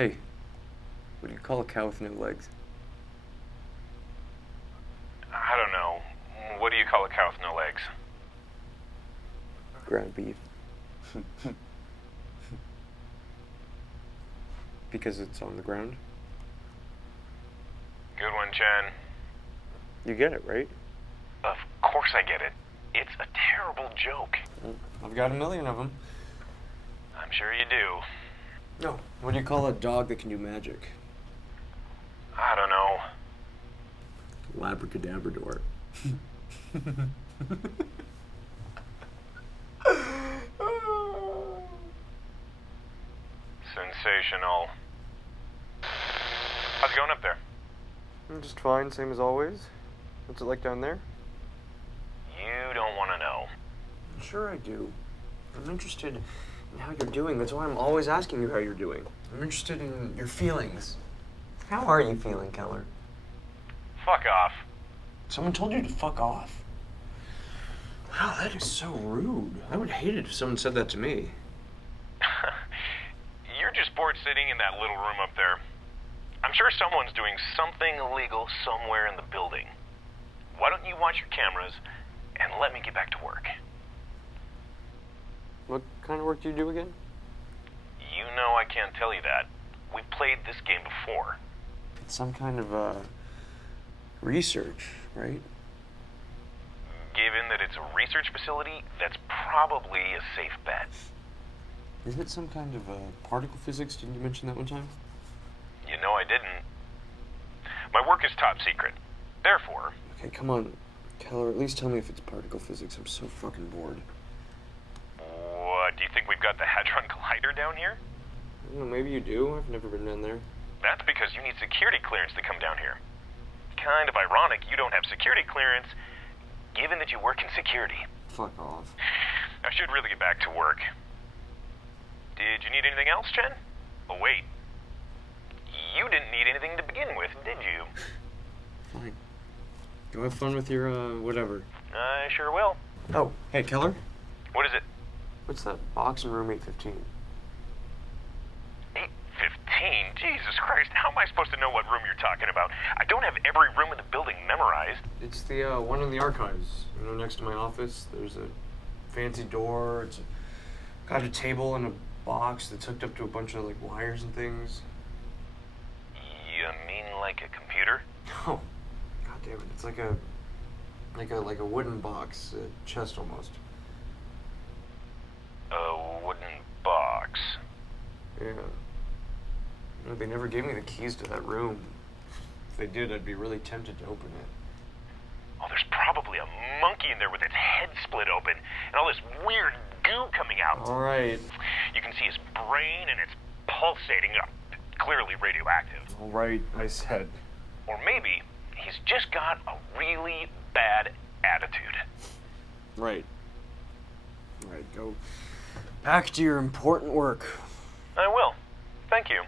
Hey, what do you call a cow with no legs? I don't know. What do you call a cow with no legs? Ground beef. Because it's on the ground? Good one, Chen. You get it, right? Of course I get it. It's a terrible joke. Well, I've got a million of them. I'm sure you do. No. What do you call a dog that can do magic? I don't know. Labracadabrador. Sensational. How's it going up there? I'm just fine, same as always. What's it like down there? You don't want to know. Sure I do. I'm interested in how you're doing. That's why I'm always asking you how you're doing. I'm interested in your feelings. How are you feeling, Keller? Fuck off. Someone told you to fuck off. Wow, that is so rude. I would hate it if someone said that to me. You're just bored sitting in that little room up there. I'm sure someone's doing something illegal somewhere in the building. Why don't you watch your cameras and let me get back to work? What kind of work do you do again? You know I can't tell you that. We've played this game before. It's some kind of, research, right? Given that it's a research facility, that's probably a safe bet. Isn't it some kind of, particle physics? Didn't you mention that one time? You know I didn't. My work is top secret. Therefore... Okay, come on, Keller, at least tell me if it's particle physics. I'm so fucking bored. What, do you think we've got the Hadron Collider down here? I don't know, maybe you do. I've never been down there. That's because you need security clearance to come down here. Kind of ironic you don't have security clearance, given that you work in security. Fuck off. I should really get back to work. Did you need anything else, Chen? Oh, wait. You didn't need anything to begin with, did you? Fine. Go have fun with your, whatever. I sure will. Oh, hey, Keller? What is it? What's that box in room 815? 815? Jesus Christ, how am I supposed to know what room you're talking about? I don't have every room in the building memorized. It's the, one in the archives. You know, next to my office. There's a fancy door. It's got a table and a box that's hooked up to a bunch of, like, wires and things. You mean like a computer? No. God damn it. It's like a wooden box. A chest almost. A wooden box. Yeah. You know, they never gave me the keys to that room. If they did, I'd be really tempted to open it. Oh, there's probably a monkey in there with its head split open and all this weird goo coming out. All right. You can see his brain and it's pulsating up. Clearly radioactive. All right, I said. Or maybe he's just got a really bad attitude. Right. All right, go back to your important work. I will. Thank you.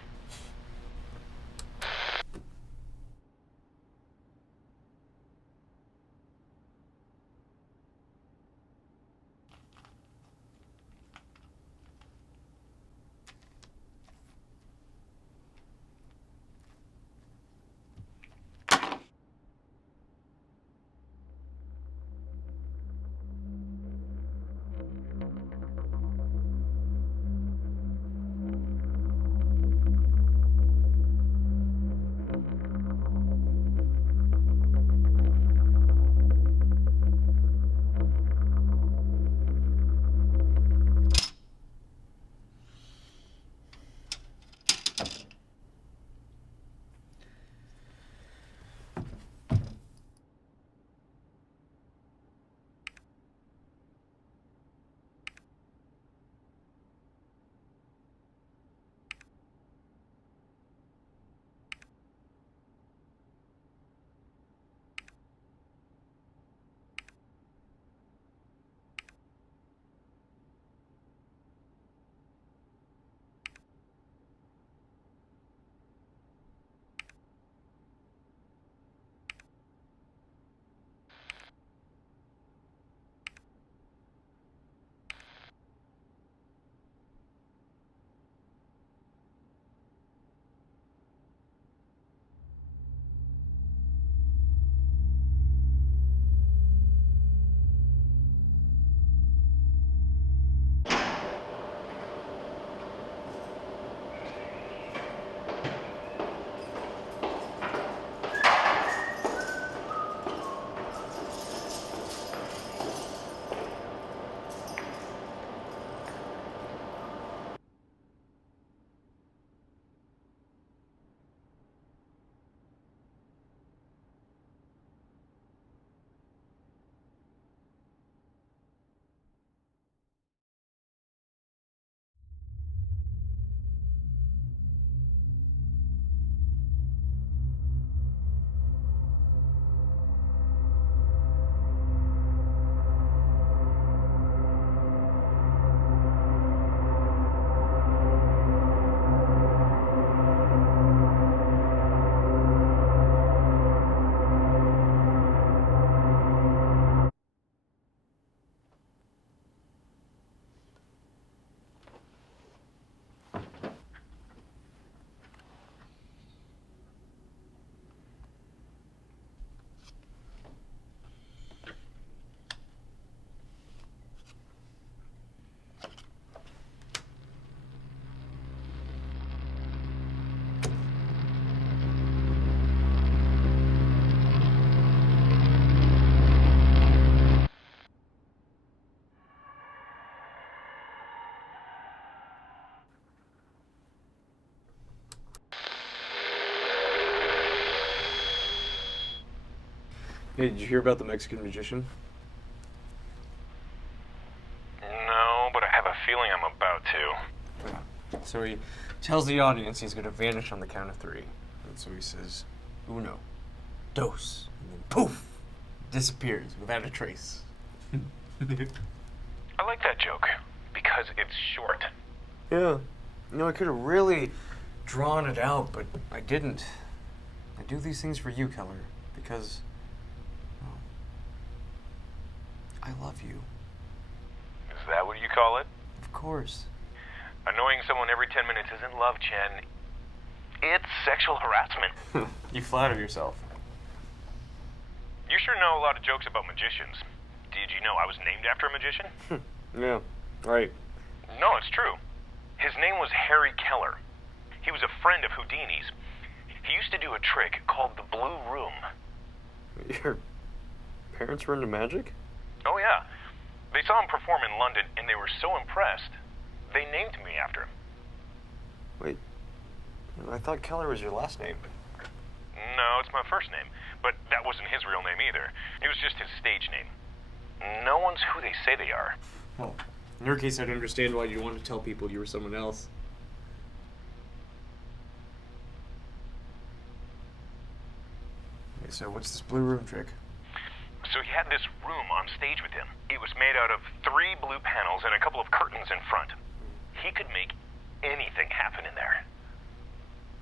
Hey, did you hear about the Mexican magician? No, but I have a feeling I'm about to. So he tells the audience he's going to vanish on the count of 3. And so he says, uno, dos, and then poof, disappears without a trace. I like that joke because it's short. Yeah. I could have really drawn it out, but I didn't. I do these things for you, Keller, because, well, I love you. Is that what you call it? Of course. Annoying someone every 10 minutes isn't love, Chen. It's sexual harassment. You flatter yourself. You sure know a lot of jokes about magicians. Did you know I was named after a magician? Yeah, right. No, it's true. His name was Harry Keller. He was a friend of Houdini's. He used to do a trick called the Blue Room. Your parents were into magic? Oh, yeah. They saw him perform in London, and they were so impressed, they named me after him. Wait, I thought Keller was your last name. No, it's my first name, but that wasn't his real name either. It was just his stage name. No one's who they say they are. Well, in your case, I'd understand why you wanted to tell people you were someone else. Okay, so what's this blue room trick? So he had this room on stage with him. It was made out of 3 blue panels and a couple of curtains in front. He could make anything happen in there.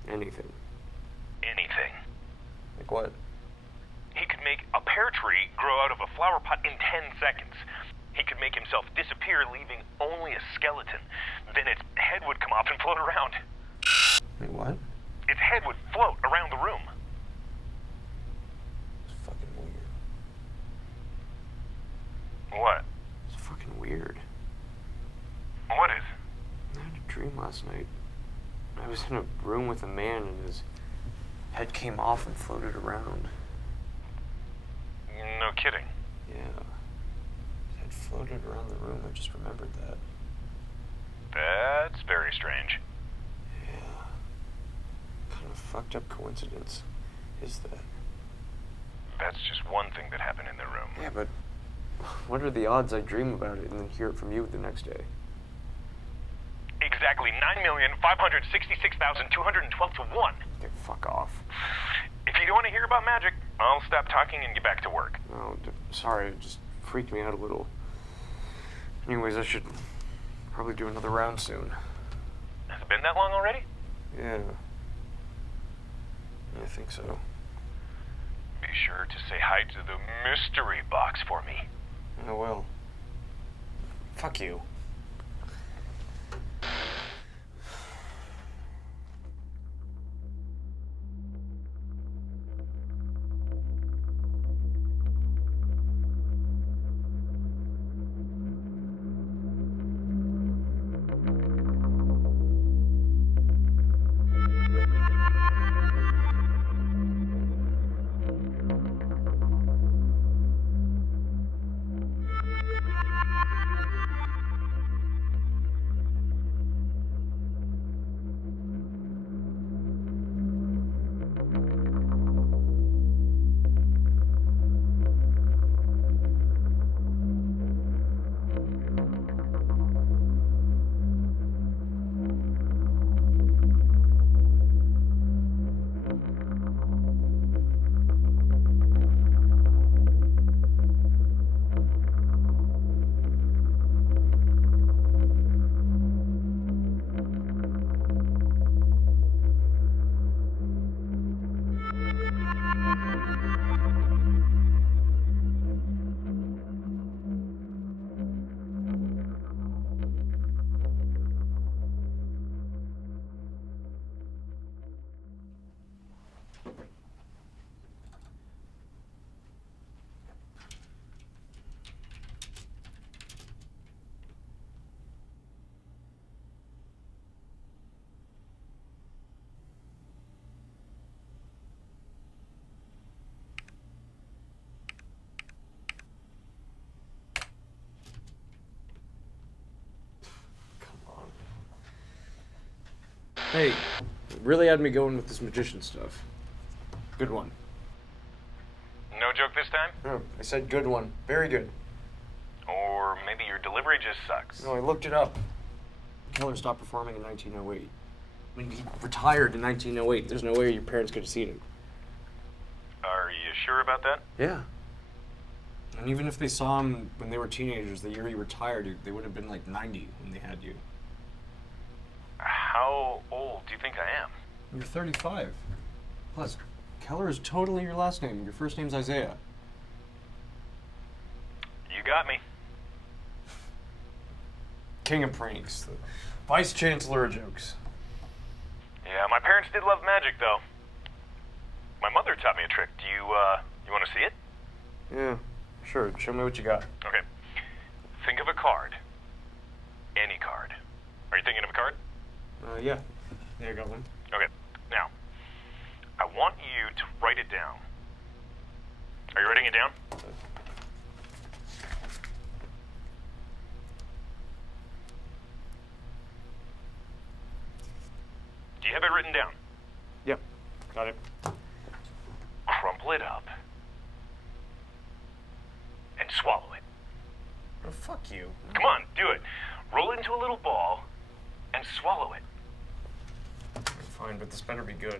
Anything. Anything. Like what? He could make a pear tree grow out of a flower pot in 10 seconds. He could make himself disappear, leaving only a skeleton. Then its head would come off and float around. Wait, what? Its head would float around the room. It's fucking weird. What? It's fucking weird. What is? I had a dream last night. I was in a room with a man and his head came off and floated around. No kidding. Yeah. His head floated around the room. I just remembered that. That's very strange. Yeah. Kind of fucked up coincidence is that. That's just one thing that happened in the room. Yeah, but what are the odds I dream about it and then hear it from you the next day? Exactly 9,566,212 to 1. Yeah, fuck off. If you don't want to hear about magic, I'll stop talking and get back to work. Oh, sorry, it just freaked me out a little. Anyways, I should probably do another round soon. Has it been that long already? Yeah. I think so. Be sure to say hi to the mystery box for me. I will. Fuck you. Hey, really had me going with this magician stuff. Good one. No joke this time? No, I said good one. Very good. Or maybe your delivery just sucks. No, I looked it up. Keller stopped performing in 1908. I mean, he retired in 1908. There's no way your parents could have seen him. Are you sure about that? Yeah. And even if they saw him when they were teenagers, the year he retired, they would have been like 90 when they had you. How old do you think I am? You're 35. Plus, Keller is totally your last name. Your first name's Isaiah. You got me. King of pranks. The Vice Chancellor of jokes. Yeah, my parents did love magic, though. My mother taught me a trick. Do you want to see it? Yeah, sure. Show me what you got. Okay. Think of a card. Any card. Are you thinking of a card? Yeah. Yeah, I got one. Okay. Now, I want you to write it down. Are you writing it down? Do you have it written down? Yep. Got it. Crumple it up. And swallow it. Oh, fuck you. Come on, do it. Roll it into a little ball and swallow it. Fine, but this better be good.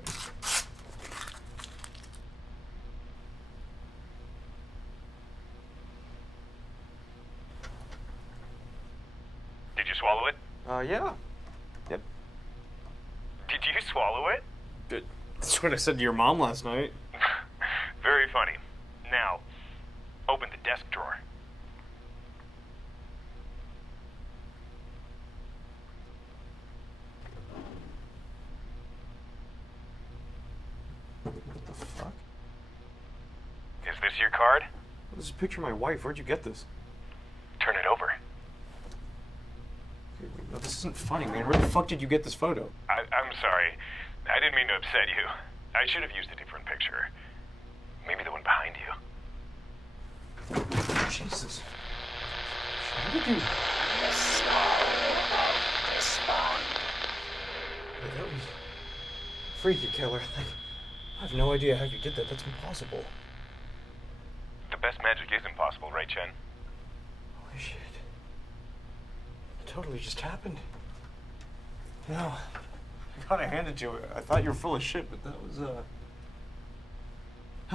Did you swallow it? Yeah. Yep. Did you swallow it? That's what I said to your mom last night. Very funny. Now, open the desk drawer. What the fuck? Is this your card? This is a picture of my wife. Where'd you get this? Turn it over. No, this isn't funny, man. Where the fuck did you get this photo? I'm sorry. I didn't mean to upset you. I should have used a different picture. Maybe the one behind you. Jesus. How did you... That was freaky, Keller. I have no idea how you did that. That's impossible. The best magic is impossible, right, Chen? Holy shit. It totally just happened. No. I gotta hand it to you. I thought you were full of shit, but that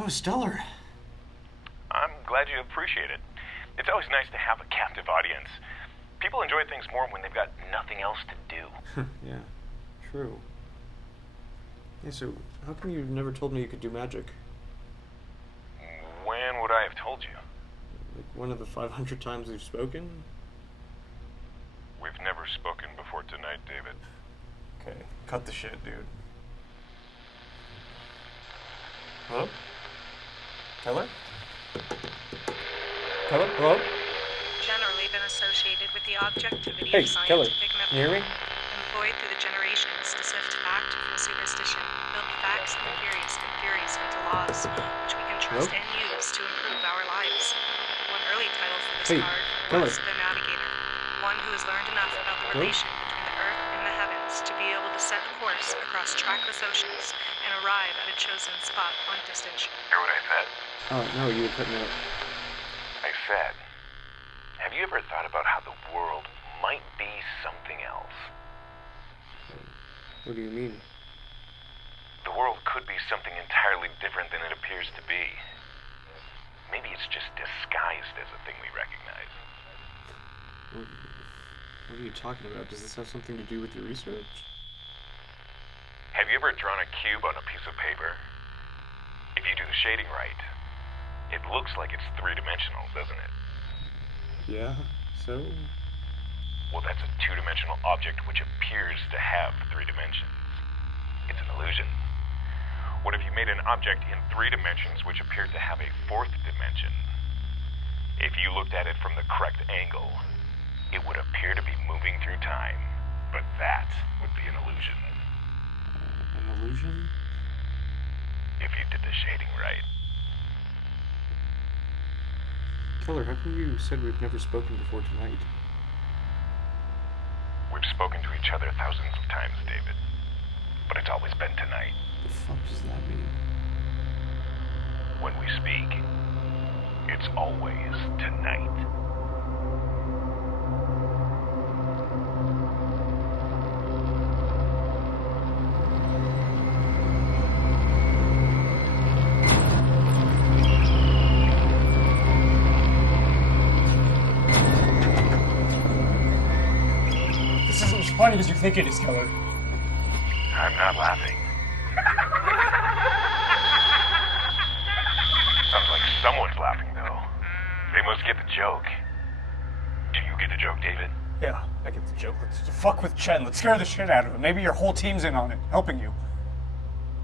was stellar. I'm glad you appreciate it. It's always nice to have a captive audience. People enjoy things more when they've got nothing else to do. Yeah, true. Yeah, so how come you never told me you could do magic? When would I have told you? Like one of the 500 times we've spoken? We've never spoken before tonight, David. Okay, cut the shit, dude. Hello? Keller? Keller? Hello? Generally been associated with the objectivity Hey, of Keller, scientific can you hear me? employed through the generations to sift fact from superstition, build facts into theories and theories into laws, which we can trust Hello? and use to improve our lives. One early title for this Hey, card Keller. was The Navigator, one who has learned enough about the Hello? relation between the earth and the heavens to be able to set a course across trackless oceans and arrive at a chosen spot on distant shore. Hear what I said? Oh, no, you were cutting out. I said, have you ever thought about how the world might be something else? What do you mean? The world could be something entirely different than it appears to be. Maybe it's just disguised as a thing we recognize. What are you talking about? Does this have something to do with your research? Have you ever drawn a cube on a piece of paper? If you do the shading right, it looks like it's three-dimensional, doesn't it? Yeah, so? Well, that's a two-dimensional object which appears to have three dimensions. It's an illusion. What if you made an object in three dimensions which appeared to have a fourth dimension? If you looked at it from the correct angle, it would appear to be moving through time, but that would be an illusion. An illusion? If you did the shading right. Keller, how come you said we've never spoken before tonight? We've spoken to each other thousands of times, David. But it's always been tonight. The fuck does that mean? When we speak, It's always tonight. This isn't as funny as you think it is, Keller. I'm not laughing. Sounds like someone's laughing, though. They must get the joke. Do you get the joke, David? Yeah, I get the joke. Let's fuck with Chen. Let's scare the shit out of him. Maybe your whole team's in on it, helping you.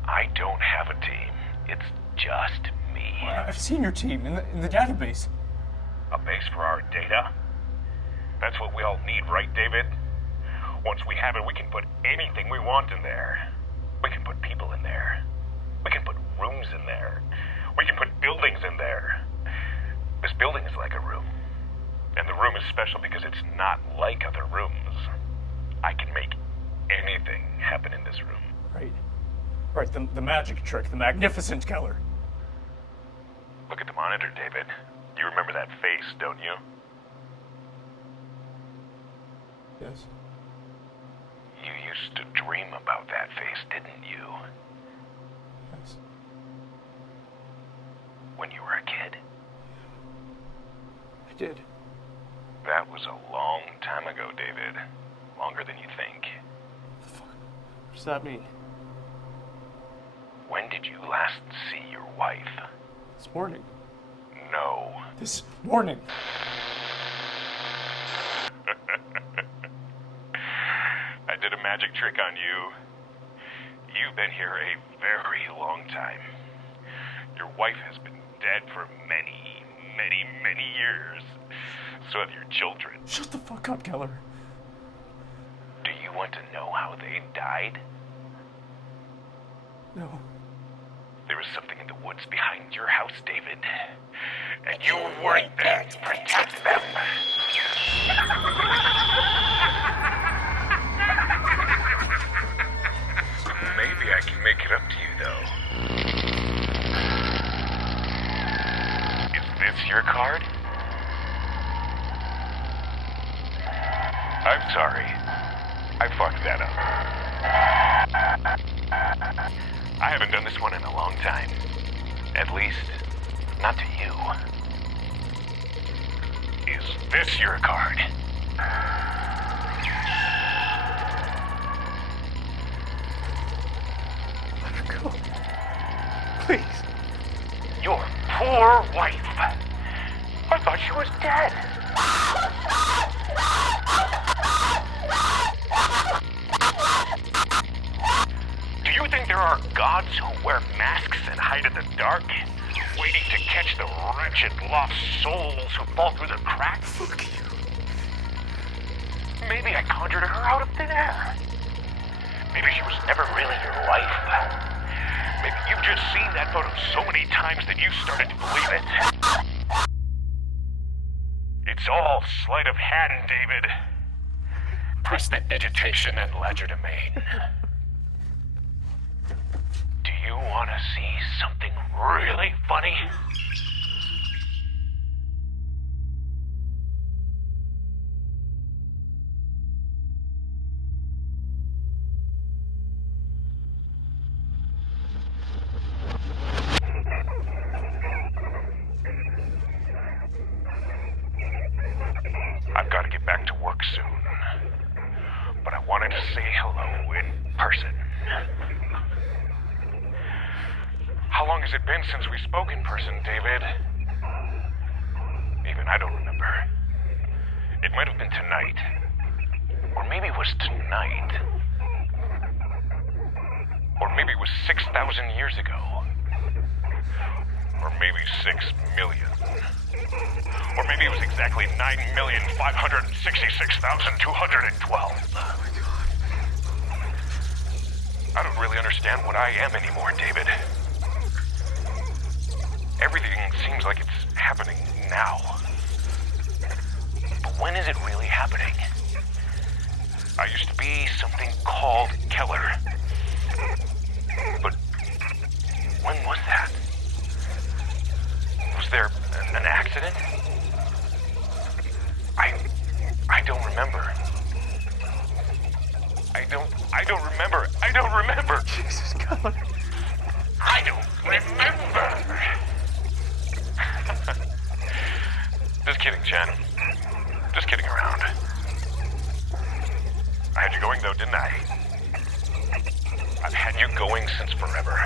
I don't have a team. It's just me. I've seen your team in the database. A base for our data? That's what we all need, right, David? Once we have it, we can put anything we want in there. We can put people in there. We can put rooms in there. We can put buildings in there. This building is like a room. And the room is special because it's not like other rooms. I can make anything happen in this room. Right. Right, the magic trick, the magnificent Keller. Look at the monitor, David. You remember that face, don't you? Yes. You used to dream about that face, didn't you? Yes. When you were a kid? I did. That was a long time ago, David. Longer than you think. What the fuck? What does that mean? When did you last see your wife? This morning. No. This morning. I did a magic trick on you. You've been here a very long time. Your wife has been dead for many, many, many years. So have your children. Shut the fuck up, Keller. Do you want to know how they died? No. There was something in the woods behind your house, David. And you weren't there to protect them. So maybe I can make it up to you, though. Is this your card? I'm sorry. I fucked that up. I haven't done this one in a long time. At least, not to you. Is this your card? Let her go. Please. Your poor wife. I thought she was dead. Do you think there are gods who wear masks and hide in the dark, waiting to catch the wretched lost souls who fall through the cracks? Fuck you. Maybe I conjured her out of thin air. Maybe she was never really your wife. Maybe you've just seen that photo so many times that you started to believe it. It's all sleight of hand, David. Press the digitation and legerdemain. Do you want to see something really funny? I've got to get back to work soon. But I wanted to say hello in person. How long has it been since we spoke in person, David? Even I don't remember. It might have been tonight. Or maybe it was tonight. Or maybe it was 6,000 years ago. Or maybe 6 million. Or maybe it was exactly 9,566,212. I don't really understand what I am anymore, David. Everything seems like it's happening now. But when is it really happening? I used to be something called Keller. But when was that? Was there An accident? I don't remember. I don't remember. I don't remember. Jesus God. I don't remember. Just kidding, Chen. Just kidding around. I had you going though, didn't I? I've had you going since forever.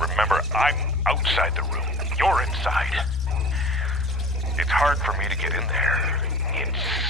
Remember, I'm outside the room. You're inside. It's hard for me to get in there. Inside.